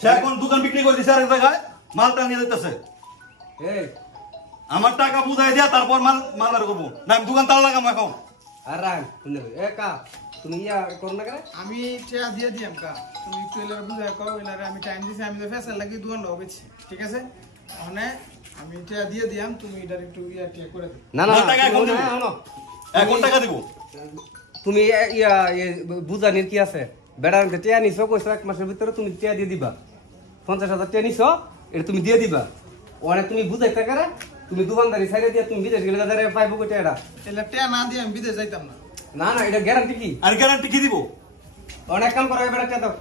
সে এখন দোকান বিক্রি করে দিছে আরেক জায়গায় মালটা নিয়ে যাইতেছে এই আমার টাকা বুঝাই দিয়া তারপর মাল আর করবো না আমি দোকান তালা লাগাম এখন আর রান শুনে একা তুমি ইয়া করো না কেন আমি চেয়া দিয়ে দিয়াম কা তুমি একটু এলার বুঝাই কও এলারে আমি টাইম দিছি আমি তো ফেসাল লাগি দোকান লবেছি ঠিক আছে মানে আমি চেয়া দিয়ে দিয়াম তুমি এটার একটু ইয়া টিয়া করে দাও না না টাকা এখন দিব এখন টাকা দিব তুমি ইয়া বুঝানির কি আছে বেড়ার টিয়া নিছো কইছো এক মাসের ভিতরে তুমি টিয়া দিয়ে দিবা 50,000 টিয়া নিছো এটা তুমি দিয়ে দিবা ওরে তুমি বুঝাই টাকা তুমি দোকানদারি ছাইরে দিয়া তুমি বিদেশ গেলে দাদারে পাইবো কই টাকাটা এলা টিয়া না দিয়ে আমি বিদেশ যাইতাম না না না এটা গ্যারান্টি কি আর গ্যারান্টি কি দিব অনেক কাম করা বেড়া টিয়া দাও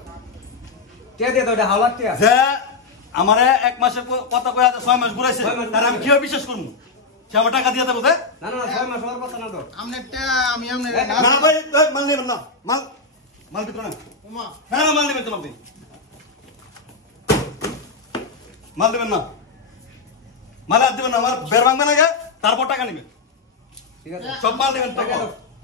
টিয়া দিয়ে দাও এটা হাওলার টিয়া যে আমারে এক মাসের কথা কই আছে 6 মাস ঘুরাইছে তার আমি কিভাবে বিশ্বাস করব সে আমার টাকা দিয়ে দেবো না না 6 মাস হওয়ার কথা না তো আমনে টিয়া আমি আমনে না ভাই মাল নেবেন না মাল দিত না ওমা না মাল নেবেন তো আপনি মাল দেবেন না মাল আর দেবেন না আমার বের ভাঙবেন আগে তারপর টাকা নেবেন ঠিক আছে সব মাল দেবেন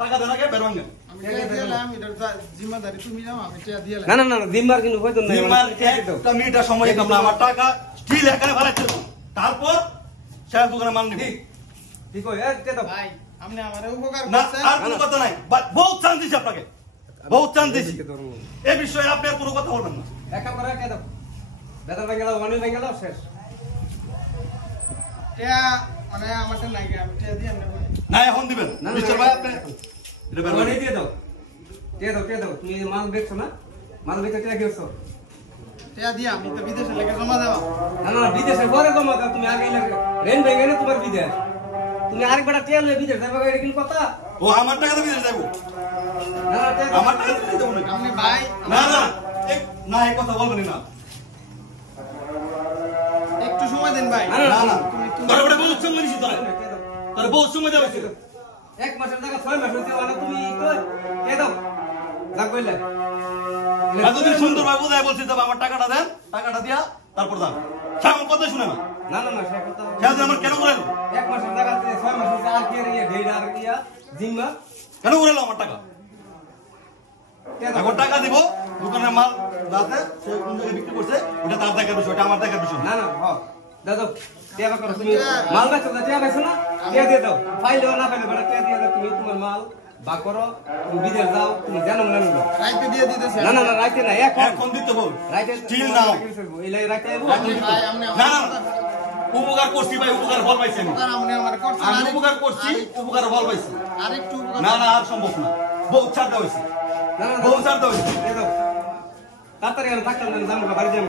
টাকা দেন আগে বের ভাঙবেন আমি টিয়া দিলাম এটার জিম্মাদারি তুমি নাও আমি টিয়া দিয়ে না না না জিম্বার কিন্তু হয়তো না নির্মাণ একটা মিনিট সময় দিতাম না আমার টাকা স্টিল এখানে ফেলাইতে তারপর শেয়ার দোকানে মাল নিবি ঠিক হয় এ টিয়া দাও ভাই আপনি আমারে উপকার না করছেন আর কোনো কথা নাই বহুত চান্স দিছি আপনাকে বহুত চান্স দিছি এই বিষয়ে আপনি আর কোনো কথা বলবেন না একা করে টিয়া দাও বেতন ভেঙে দাও মানে ভেঙে দাও শেষ টিয়া মানে আমারটা নাই আমি টিয়া দিয়ে আমনে না এখন দিবেন না, না, মিস্টার ভাই আপনি এটা বের মানে করেন। দিয়ে দাও টিয়া দাও তুমি মাল বেচছো না মাল বেচে টিয়া কিনছো টিয়া দিয়ে আমি তো বিদেশে লেগে জমা দেওয়া না না বিদেশে পরে জমা দাও তুমি আগে রেন ভেঙে না তোমার বিদেশ তুমি আরেকবার টিয়া লয়ে বিদেশ যাবে এটা কি কথা ও আমার টাকা তো বিদেশ যাবো না না টিয়া দাও। আমার টাকা তো বিদেশ যাবো নাকি? আপনি ভাই না না না এই কথা বলবেন না একটু সময় দেন ভাই না, না, না না তুমি তোর বড় বহুত সময় নিছি তোর টিয়া দাও। তোর বহুত সময় যাবে এক মাসের টাকা 6 মাস হইতে মানে তুমি তো টিয়া দাও যা কইলে এতদিন সুন্দর ভাই বোঝাই বলছি তবে আমার টাকাটা দেন টাকাটা দিয়া তারপর দাম সে আমার কথা শুনে না না না না সে কথা সে আমার কেন করে এক মাসের টাকা 6 মাস হইতে আর কি রে ঢেড় আর ইয়া জিম্মা কেন করে আমার টাকা টিয়া দাও। এখন টাকা দিব দোকানের মাল যাতে সে কোন জায়গায় বিক্রি করছে ওটা তার দেখার বিষয় ওটা আমার দেখার বিষয় না না না হ দাও টিয়া করো তুমি মাল বেচো না টিয়া বেচো না টিয়া দিয়ে দাও ফাইল দেও না ফাইলে বড় টিয়া দিয়ে দাও তুমি তোমার মাল বা করো তুমি বিদেশ যাও তুমি জানো না না রাইতে দিয়ে দিতেছি না না না রাইতে না এখন দিতে বল রাইতে স্টিল নাও এলাই রাইতে আইবো আপনি ভাই আপনি না না উপকার করছি ভাই উপকার ফল পাইছি আমি আপনি আমার করছেন আমি উপকার করছি উপকার ফল পাইছি আরেকটু উপকার না না আর সম্ভব না বহুত ছাড় দেওয়া হয়েছে না না বহুত ছাড় দেওয়া হয়েছে দিয়ে দাও তাড়াতাড়ি আর ডাক্তার জানো বাড়ি যাও